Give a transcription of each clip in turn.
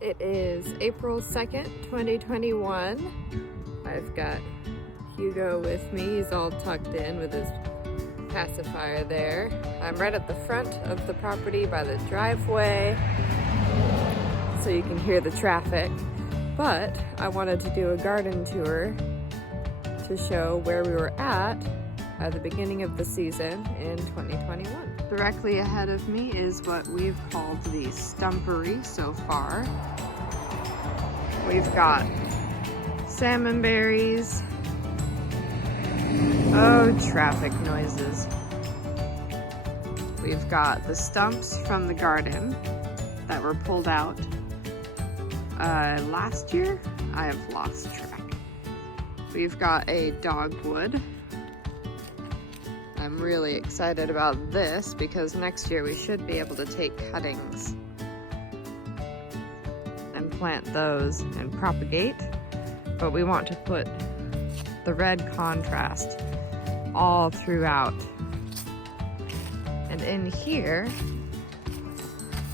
It is April 2nd, 2021. I've got Hugo with me. He's all tucked in with his pacifier there. I'm right at the front of the property by the driveway, so you can hear the traffic. But I wanted to do a garden tour to show where we were at the beginning of the season in 2021. Directly ahead of me is what we've called the Stumpery so far. We've got salmon berries. Oh, traffic noises. We've got the stumps from the garden that were pulled out last year. I have lost track. We've got a dogwood. I'm really excited about this because next year we should be able to take cuttings and plant those and propagate, but we want to put the red contrast all throughout. And in here,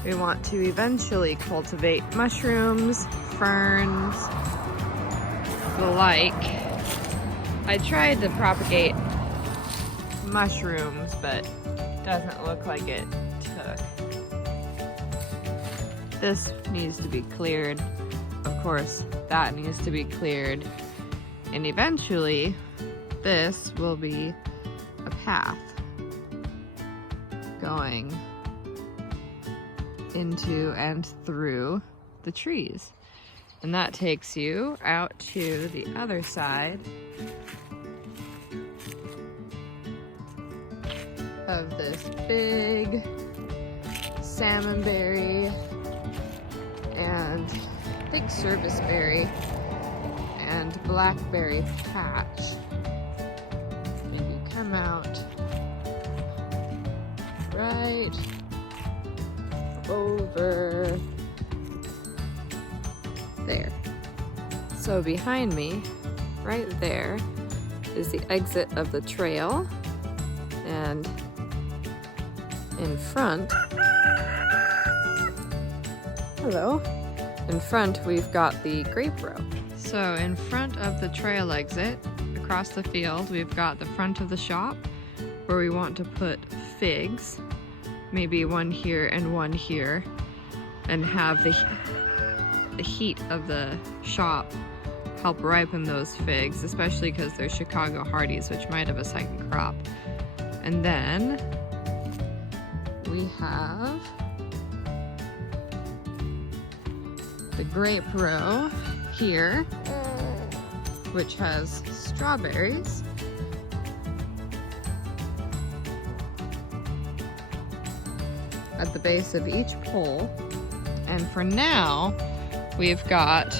we want to eventually cultivate mushrooms, ferns, the like. I tried to propagate mushrooms, but doesn't look like it took. This needs to be cleared. Of course, that needs to be cleared. And eventually, this will be a path going into and through the trees. And that takes you out to the other side of this big salmonberry and I think serviceberry and blackberry patch. And you come out right over there. So behind me, right there, is the exit of the trail, and in front, hello, in front we've got the Grape Row. So in front of the trail exit, across the field, we've got the front of the shop where we want to put figs, maybe one here and one here, and have the heat of the shop help ripen those figs, especially because they're Chicago Hardies, which might have a second crop. And then we have the Grape Row here, which has strawberries. At the base of each pole. And for now, we've got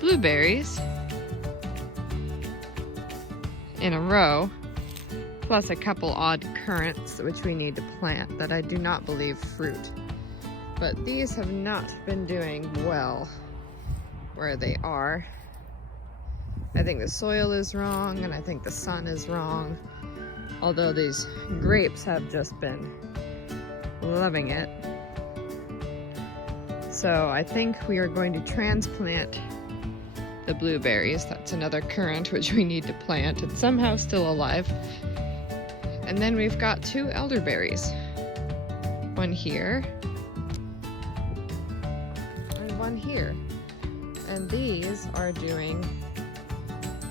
blueberries in a row, plus a couple odd currants which we need to plant that I do not believe fruit. But these have not been doing well where they are. I think the soil is wrong and I think the sun is wrong, although these grapes have just been loving it. So I think we are going to transplant the blueberries. That's another currant which we need to plant. It's somehow still alive. And then we've got two elderberries. One here and one here. And these are doing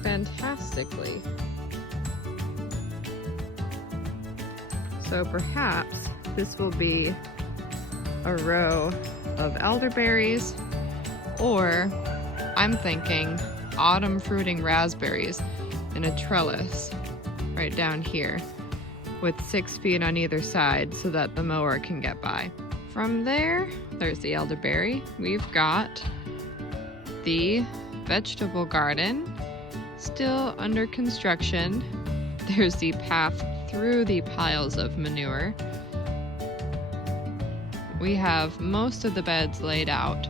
fantastically. So perhaps this will be a row of elderberries, or I'm thinking autumn fruiting raspberries in a trellis right down here with 6 feet on either side so that the mower can get by. From there, there's the elderberry. We've got the vegetable garden still under construction. There's the path through the piles of manure. We have most of the beds laid out,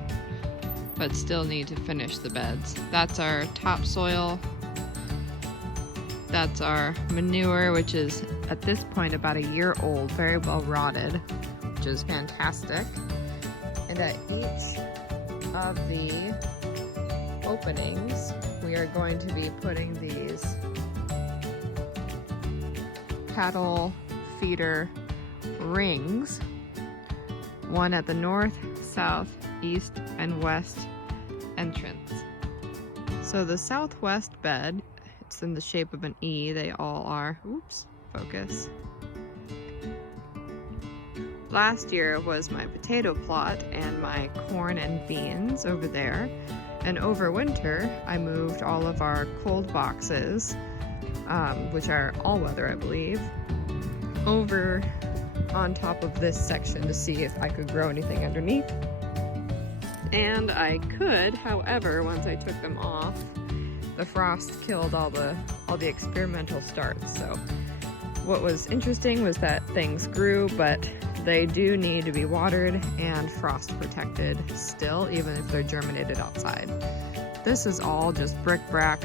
but still need to finish the beds. That's our topsoil. That's our manure, which is at this point about a year old, very well rotted, which is fantastic. And at each of the openings, we are going to be putting these cattle feeder rings, one at the north, south, east, and west entrance. So the southwest bed, it's in the shape of an E, they all are. Oops, focus. Last year was my potato plot and my corn and beans over there. And over winter, I moved all of our cold boxes, which are all weather, I believe, over on top of this section to see if I could grow anything underneath. And I could, however, once I took them off, the frost killed all the experimental starts. So what was interesting was that things grew, but they do need to be watered and frost protected still, even if they're germinated outside. This is all just bric-a-brac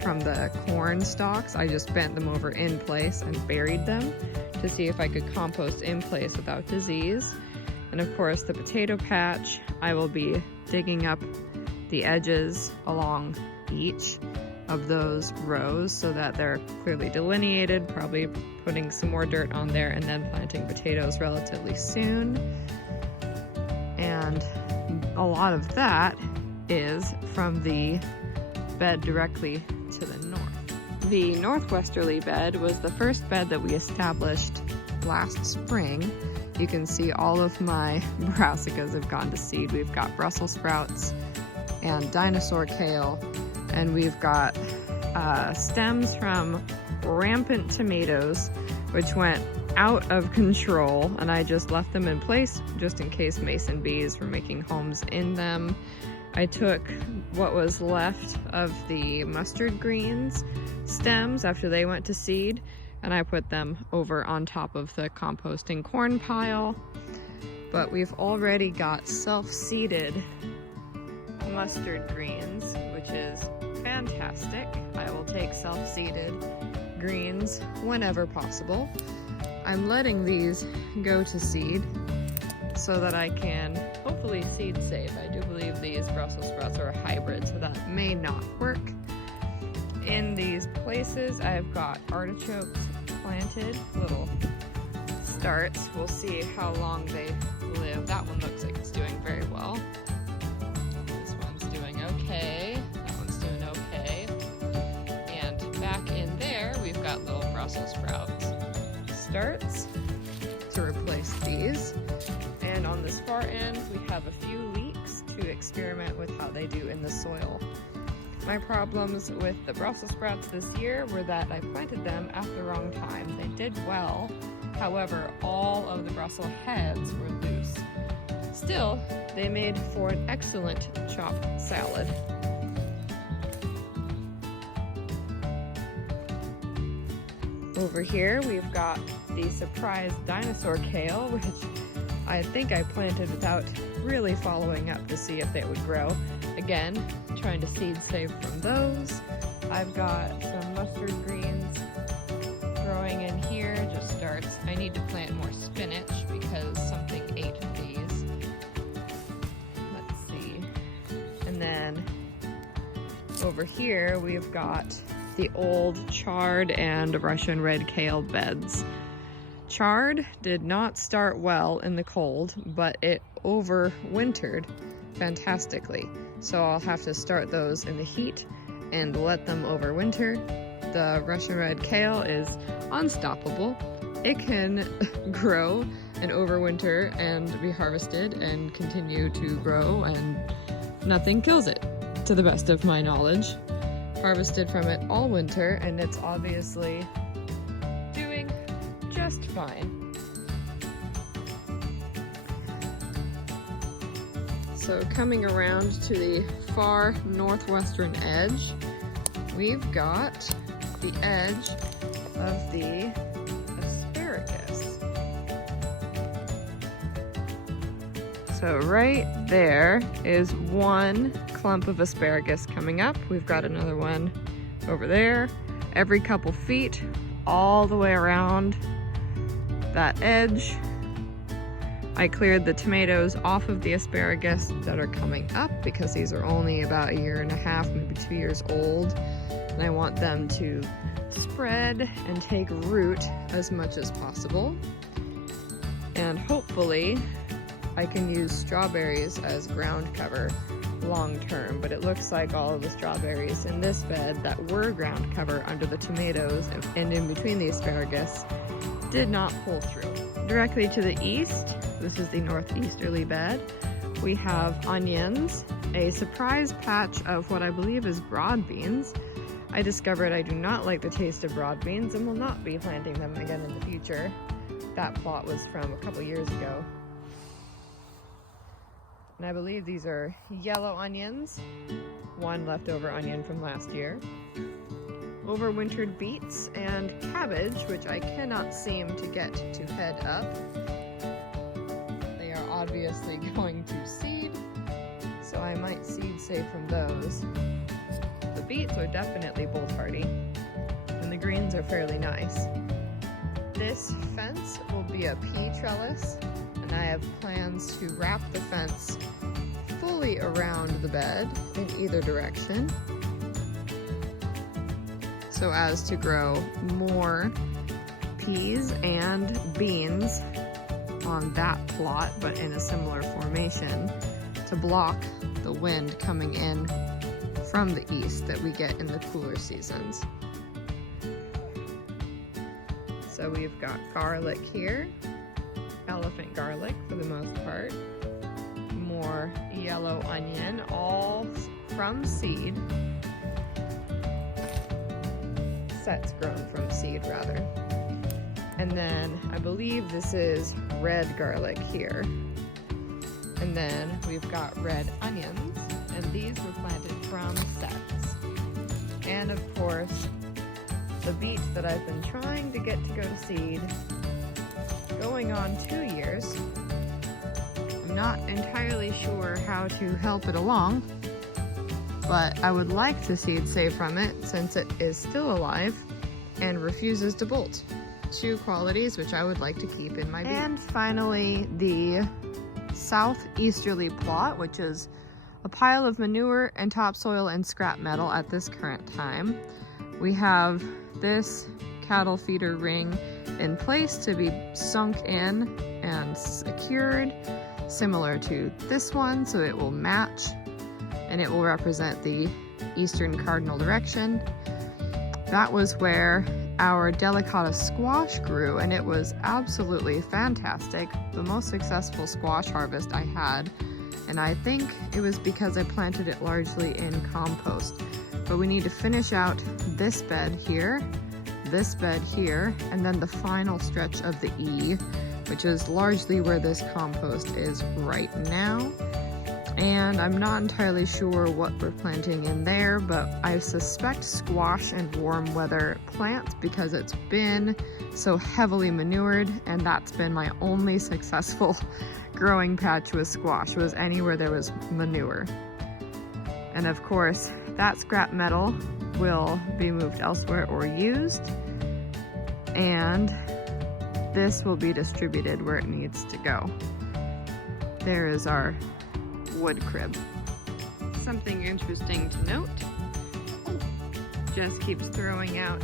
from the corn stalks. I just bent them over in place and buried them to see if I could compost in place without disease. And of course the potato patch, I will be digging up the edges along each of those rows so that they're clearly delineated, probably putting some more dirt on there and then planting potatoes relatively soon. And a lot of that is from the bed directly to the north. The northwesterly bed was the first bed that we established last spring. You can see all of my brassicas have gone to seed. We've got Brussels sprouts and dinosaur kale, and we've got stems from rampant tomatoes, which went out of control, and I just left them in place just in case mason bees were making homes in them. I took what was left of the mustard greens stems after they went to seed, and I put them over on top of the composting corn pile. But we've already got self-seeded mustard greens, which is fantastic. I will take self-seeded greens whenever possible. I'm letting these go to seed so that I can hopefully seed safe. I do believe these Brussels sprouts are a hybrid, so that may not work. In these places, I've got artichokes planted, little starts. We'll see how long they live. That one looks like it's doing very well. This one's doing okay. That one's doing okay. And back in there, we've got little Brussels sprouts starts to replace these. And on this far end, we have a few leeks to experiment with how they do in the soil. My problems with the Brussels sprouts this year were that I planted them at the wrong time. They did well, however, all of the Brussels heads were loose. Still, they made for an excellent chopped salad. Over here, we've got the surprise dinosaur kale, which I think I planted without really following up to see if they would grow. Again, trying to seed save from those. I've got some mustard greens growing in here, just starts. I need to plant more spinach because something ate these. Let's see. And then over here we've got the old chard and Russian red kale beds. Chard did not start well in the cold, but it overwintered fantastically. So I'll have to start those in the heat and let them overwinter. The Russian red kale is unstoppable. It can grow and overwinter and be harvested and continue to grow, and nothing kills it, to the best of my knowledge. Harvested from it all winter, and it's obviously doing just fine. So coming around to the far northwestern edge, we've got the edge of the asparagus. So right there is one clump of asparagus coming up. We've got another one over there. Every couple feet, all the way around that edge, I cleared the tomatoes off of the asparagus that are coming up because these are only about 1.5 years, maybe 2 years old. And I want them to spread and take root as much as possible. And hopefully I can use strawberries as ground cover long term, but it looks like all of the strawberries in this bed that were ground cover under the tomatoes and in between the asparagus did not pull through. Directly to the east, this is the northeasterly bed, we have onions, a surprise patch of what I believe is broad beans. I discovered I do not like the taste of broad beans and will not be planting them again in the future. That plot was from a couple years ago. And I believe these are yellow onions, one leftover onion from last year. Overwintered beets and cabbage, which I cannot seem to get to head up. They are obviously going to seed, so I might seed save from those. The beets are definitely bolt hardy, and the greens are fairly nice. This fence will be a pea trellis, and I have plans to wrap the fence fully around the bed in either direction so as to grow more peas and beans on that plot, but in a similar formation to block the wind coming in from the east that we get in the cooler seasons. So we've got garlic here, elephant garlic for the most part, more yellow onion, all from seed. Sets grown from seed rather. And then I believe this is red garlic here. And then we've got red onions, and these were planted from sets. And of course, the beets that I've been trying to get to go to seed, going on 2 years. I'm not entirely sure how to help it along, but I would like to seed save from it since it is still alive and refuses to bolt. 2 qualities which I would like to keep in my beet. And finally, the southeasterly plot, which is a pile of manure and topsoil and scrap metal at this current time. We have this cattle feeder ring in place to be sunk in and secured, similar to this one, so it will match and it will represent the eastern cardinal direction. That was where our delicata squash grew, and it was absolutely fantastic. The most successful squash harvest I had, and I think it was because I planted it largely in compost. But we need to finish out this bed here, and then the final stretch of the E, which is largely where this compost is right now. And I'm not entirely sure what we're planting in there, but I suspect squash and warm weather plants because it's been so heavily manured, and that's been my only successful growing patch with squash, was anywhere there was manure. And of course, that scrap metal will be moved elsewhere or used, and this will be distributed where it needs to go. There is our wood crib. Something interesting to note, just keeps throwing out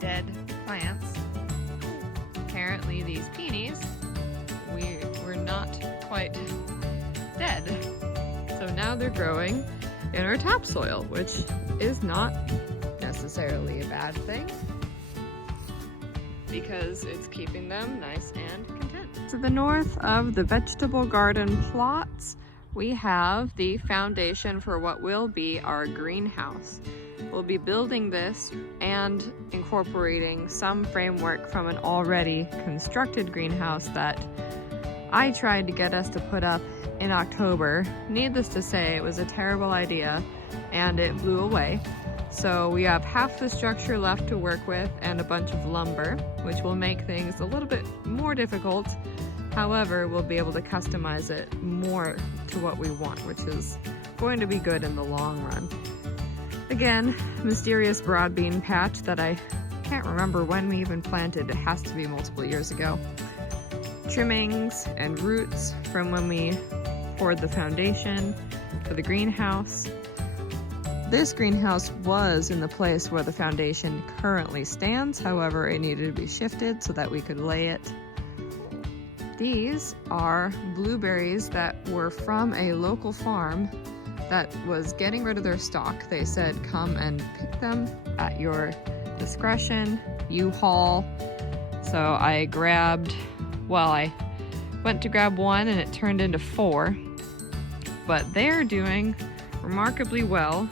dead plants. Apparently these peonies were not quite dead, so now they're growing in our topsoil, which is not necessarily a bad thing because it's keeping them nice and content. To the north of the vegetable garden plots, we have the foundation for what will be our greenhouse. We'll be building this and incorporating some framework from an already constructed greenhouse that I tried to get us to put up in October. Needless to say, it was a terrible idea and it blew away. So we have half the structure left to work with and a bunch of lumber, which will make things a little bit more difficult. However, we'll be able to customize it more to what we want, which is going to be good in the long run. Again, mysterious broad bean patch that I can't remember when we even planted. It has to be multiple years ago. trimmings and roots from when we poured the foundation for the greenhouse. This greenhouse was in the place where the foundation currently stands, however it needed to be shifted so that we could lay it. These are blueberries that were from a local farm that was getting rid of their stock. They said come and pick them at your discretion, U-Haul. So I went to grab one and it turned into 4, but they're doing remarkably well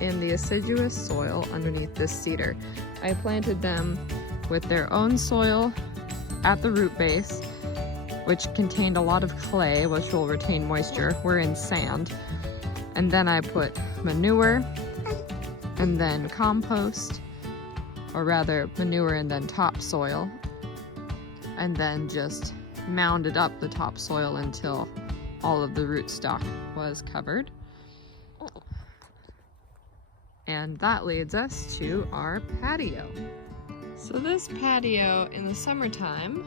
in the aciduous soil underneath this cedar. I planted them with their own soil at the root base, which contained a lot of clay, which will retain moisture. We're in sand. And then I put manure, and then compost, or rather manure and then topsoil, and then just mounded up the topsoil until all of the rootstock was covered. And that leads us to our patio. So this patio in the summertime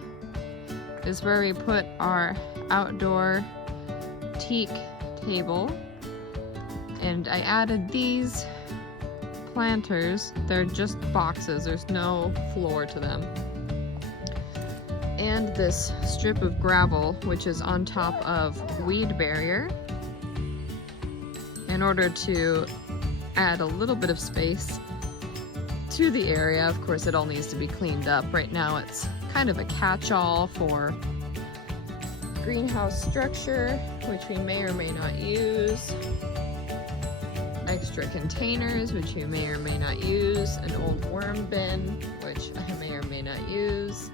is where we put our outdoor teak table, and I added these planters. They're just boxes, there's no floor to them, and this strip of gravel which is on top of weed barrier in order to add a little bit of space to the area. Of course, it all needs to be cleaned up. Right now it's kind of a catch-all for greenhouse structure, which we may or may not use, extra containers, which we may or may not use, an old worm bin, which I may or may not use,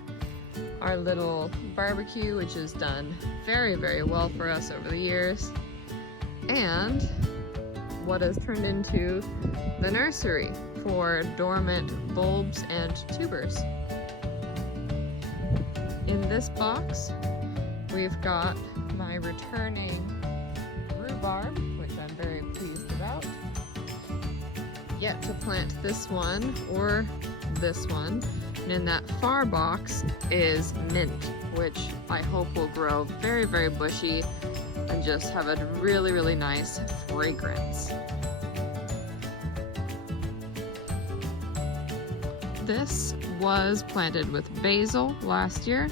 our little barbecue, which has done very, very well for us over the years, and what has turned into the nursery for dormant bulbs and tubers. In this box, we've got my returning rhubarb, which I'm very pleased about. Yet to plant this one or this one. And in that far box is mint, which I hope will grow very, very bushy and just have a really, really nice fragrance. This was planted with basil last year,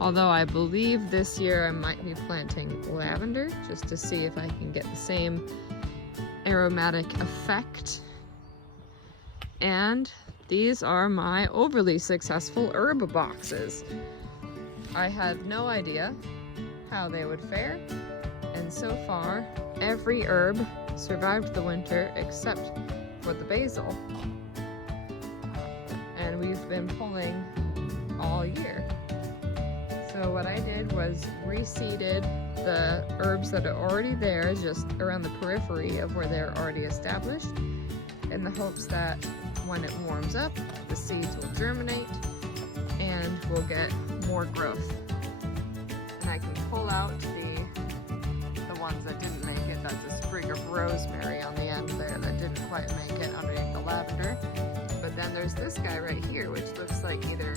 although I believe this year I might be planting lavender just to see if I can get the same aromatic effect. And these are my overly successful herb boxes. I had no idea how they would fare, and so far every herb survived the winter except for the basil. And we've been pulling all year. So what I did was reseeded the herbs that are already there, just around the periphery of where they're already established, in the hopes that when it warms up, the seeds will germinate and we'll get more growth. And I can pull out the ones that didn't make it. That's a sprig of rosemary on the end there that didn't quite make it underneath the lavender. But then there's this guy right here, which looks like either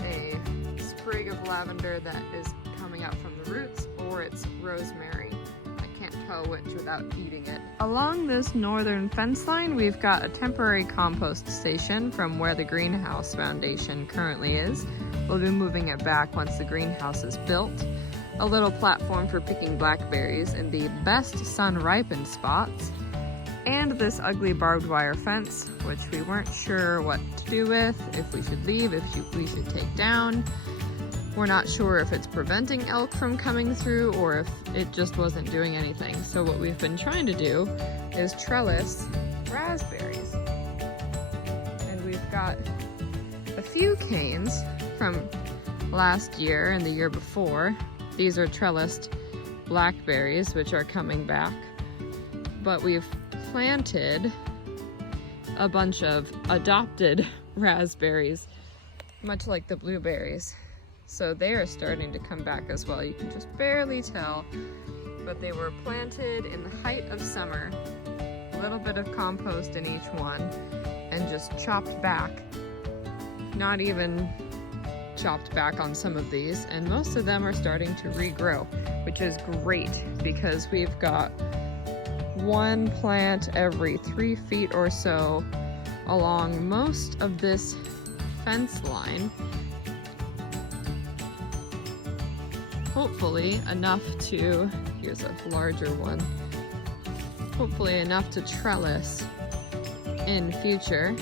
a sprig of lavender that is coming out from the roots, or it's rosemary. I can't tell which without eating it. Along this northern fence line, we've got a temporary compost station from where the greenhouse foundation currently is. We'll be moving it back once the greenhouse is built. A little platform for picking blackberries in the best sun-ripened spots, and this ugly barbed wire fence, which we weren't sure what to do with, if we should leave, if we should take down. We're not sure if it's preventing elk from coming through or if it just wasn't doing anything. So what we've been trying to do is trellis raspberries. And we've got a few canes from last year and the year before. These are trellised blackberries, which are coming back. But we've planted a bunch of adopted raspberries, much like the blueberries. So they are starting to come back as well. You can just barely tell, but they were planted in the height of summer. A little bit of compost in each one and just chopped back. Not even chopped back on some of these, and most of them are starting to regrow, which is great because we've got one plant every 3 feet or so along most of this fence line. Hopefully enough to, here's a larger one, hopefully enough to trellis in future.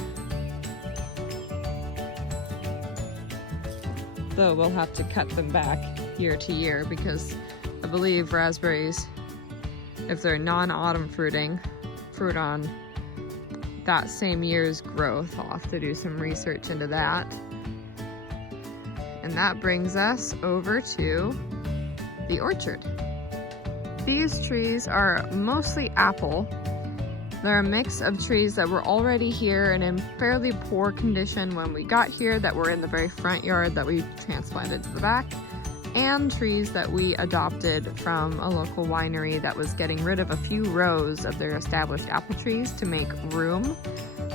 Though we'll have to cut them back year to year because I believe raspberries, if they're non-autumn fruiting, fruit on that same year's growth. I'll have to do some research into that. And that brings us over to the orchard. These trees are mostly apple. They're a mix of trees that were already here and in fairly poor condition when we got here, that were in the very front yard that we transplanted to the back, and trees that we adopted from a local winery that was getting rid of a few rows of their established apple trees to make room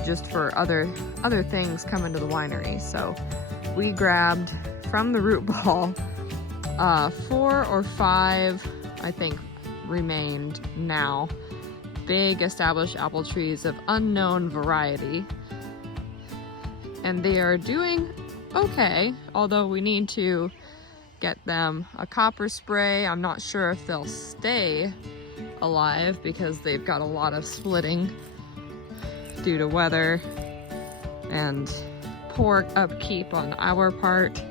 just for other things coming to the winery. So we grabbed from the root ball 4 or 5, I think, remained now, big established apple trees of unknown variety, and they are doing okay, although we need to get them a copper spray. I'm not sure if they'll stay alive because they've got a lot of splitting due to weather and poor upkeep on our part,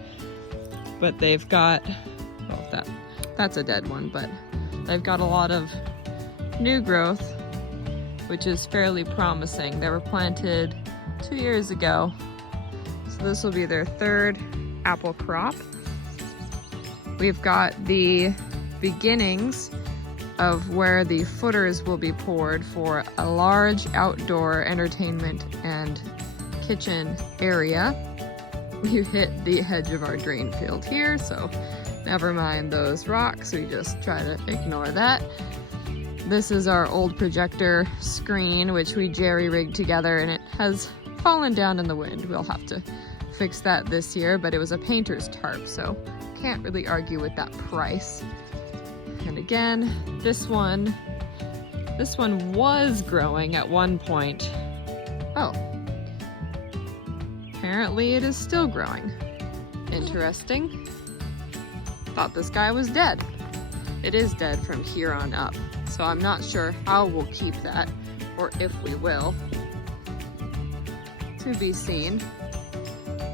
but they've got, well, that's a dead one, but they've got a lot of new growth, which is fairly promising. They were planted 2 years ago, so this will be their 3rd apple crop. We've got the beginnings of where the footers will be poured for a large outdoor entertainment and kitchen area. We hit the edge of our drain field here, so never mind those rocks, we just try to ignore that. This is our old projector screen, which we jerry-rigged together, and it has fallen down in the wind. We'll have to fix that this year, but it was a painter's tarp, so can't really argue with that price. And again, this one was growing at one point. Oh, apparently it is still growing. Interesting. Thought this guy was dead. It is dead from here on up, so I'm not sure how we'll keep that, or if we will. To be seen.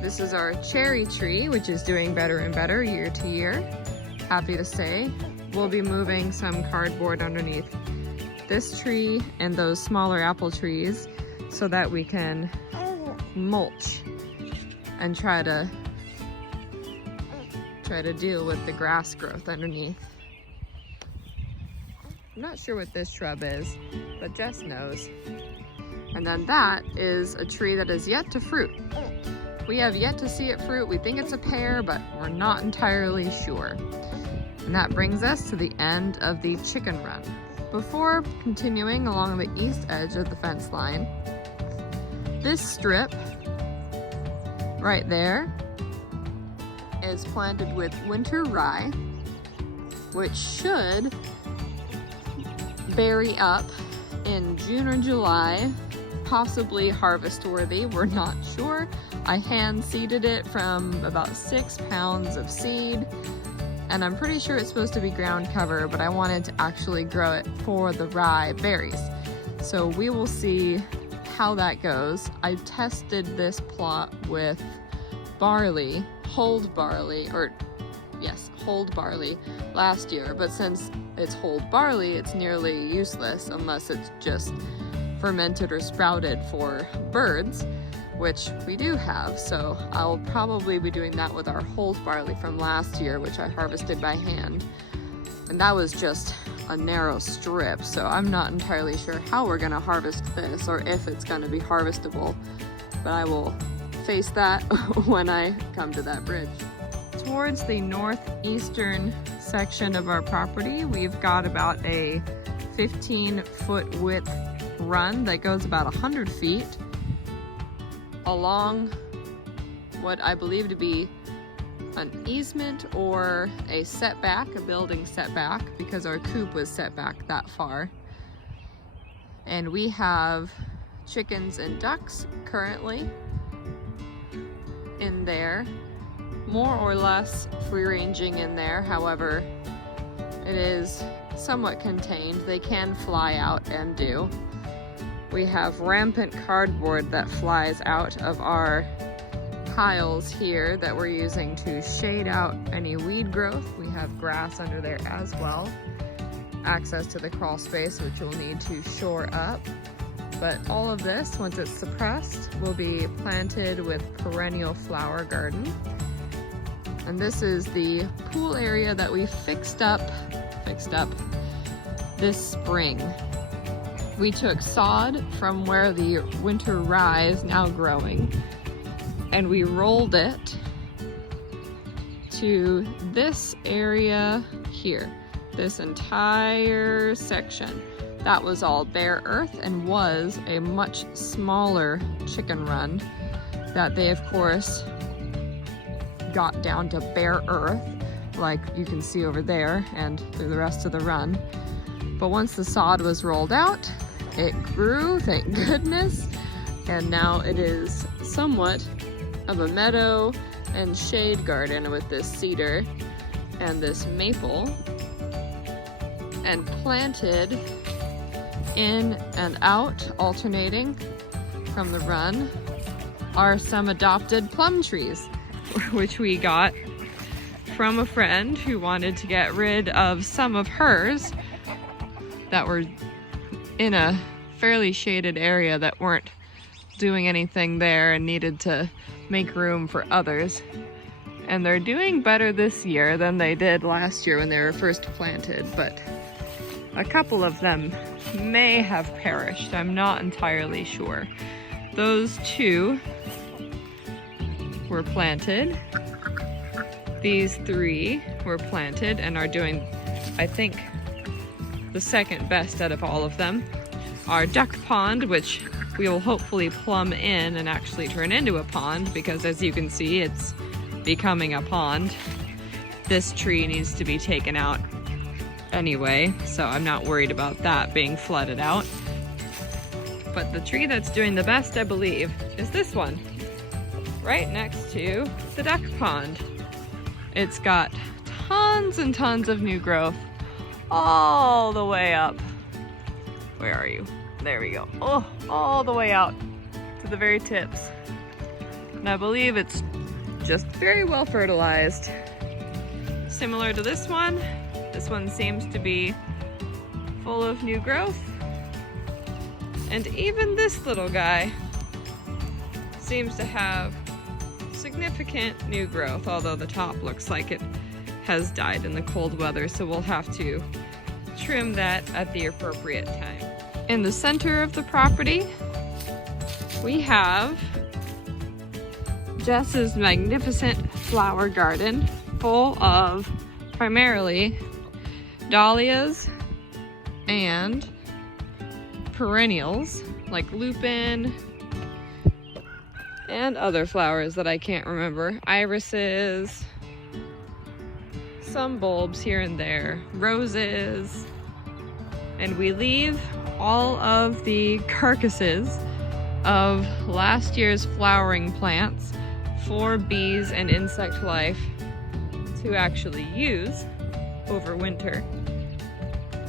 This is our cherry tree, which is doing better and better year to year. Happy to say. We'll be moving some cardboard underneath this tree and those smaller apple trees so that we can mulch and try to deal with the grass growth underneath. I'm not sure what this shrub is, but Jess knows. And then that is a tree that is yet to fruit. We have yet to see it fruit. We think it's a pear, but we're not entirely sure. And that brings us to the end of the chicken run. Before continuing along the east edge of the fence line, this strip right there is planted with winter rye, which should berry up in June or July, possibly harvest worthy, we're not sure. I hand seeded it from about 6 pounds of seed, and I'm pretty sure it's supposed to be ground cover, but I wanted to actually grow it for the rye berries. So we will see how that goes. I tested this plot with barley, whole barley last year, but since it's whole barley, it's nearly useless unless it's just fermented or sprouted for birds, which we do have. So I'll probably be doing that with our whole barley from last year, which I harvested by hand. And that was just a narrow strip, so I'm not entirely sure how we're gonna harvest this or if it's gonna be harvestable, but I will face that when I come to that bridge. Towards the northeastern section of our property, we've got about a 15-foot width run that goes about 100 feet along what I believe to be an easement or a setback, a building setback, because our coop was set back that far. And we have chickens and ducks currently in there, more or less free-ranging in there. However, it is somewhat contained. They can fly out and do. We have rampant cardboard that flies out of our piles here that we're using to shade out any weed growth. We have grass under there as well. Access to the crawl space, which we'll need to shore up. But all of this, once it's suppressed, will be planted with perennial flower garden. And this is the pool area that we fixed up this spring. We took sod from where the winter rye is now growing, and we rolled it to this area here. This entire section, that was all bare earth and was a much smaller chicken run that they of course got down to bare earth, like you can see over there and through the rest of the run. But once the sod was rolled out, it grew, thank goodness, and now it is somewhat of a meadow and shade garden with this cedar and this maple. And planted in and out, alternating from the run, are some adopted plum trees, which we got from a friend who wanted to get rid of some of hers that were in a fairly shaded area that weren't doing anything there and needed to make room for others. And they're doing better this year than they did last year when they were first planted, but a couple of them may have perished. I'm not entirely sure. Those two were planted. These three were planted and are doing, I think, the second best out of all of them. Our duck pond, which we will hopefully plumb in and actually turn into a pond, because as you can see, it's becoming a pond. This tree needs to be taken out anyway, so I'm not worried about that being flooded out. But the tree that's doing the best, I believe, is this one, right next to the duck pond. It's got tons and tons of new growth all the way up. Where are you? There we go. Oh, all the way out to the very tips. And I believe it's just very well fertilized. Similar to this one. This one seems to be full of new growth. And even this little guy seems to have significant new growth, although the top looks like it has died in the cold weather, so we'll have to trim that at the appropriate time. In the center of the property, we have Jess's magnificent flower garden full of primarily dahlias and perennials like lupin and other flowers that I can't remember. Irises, some bulbs here and there, roses, and we leave all of the carcasses of last year's flowering plants for bees and insect life to actually use over winter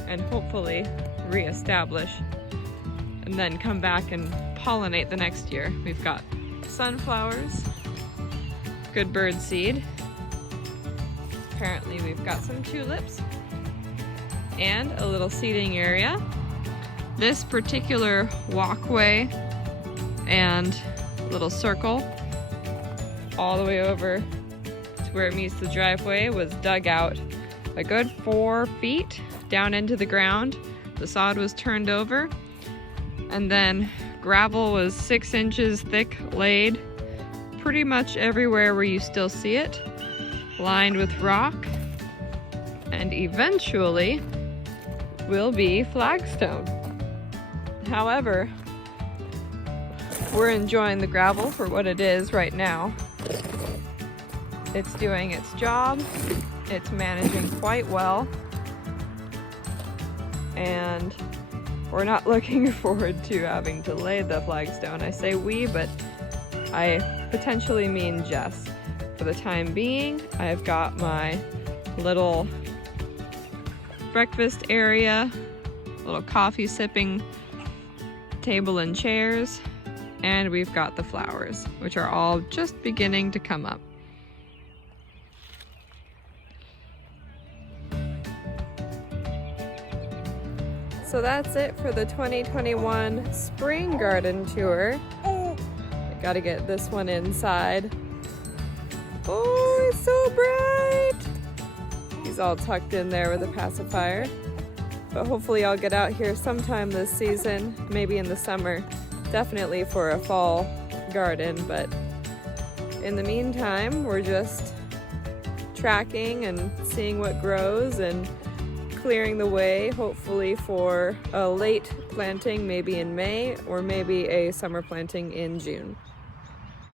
and hopefully reestablish and then come back and pollinate the next year. We've got sunflowers, good bird seed. Apparently we've got some tulips and a little seating area. This particular walkway and little circle all the way over to where it meets the driveway was dug out a good 4 feet down into the ground. The sod was turned over, and then gravel was 6 inches thick laid pretty much everywhere where you still see it, lined with rock, and eventually will be flagstone. However, we're enjoying the gravel for what it is right now. It's doing its job. It's managing quite well. And we're not looking forward to having to lay the flagstone. I say we, but I potentially mean Jess. For the time being, I've got my little breakfast area, little coffee sipping table and chairs, and we've got the flowers, which are all just beginning to come up. So that's it for the 2021 Spring Garden Tour. I gotta get this one inside. Oh, it's so bright! He's all tucked in there with a pacifier. But hopefully I'll get out here sometime this season, maybe in the summer. Definitely for a fall garden, but in the meantime, we're just tracking and seeing what grows and clearing the way, hopefully for a late planting, maybe in May, or maybe a summer planting in June.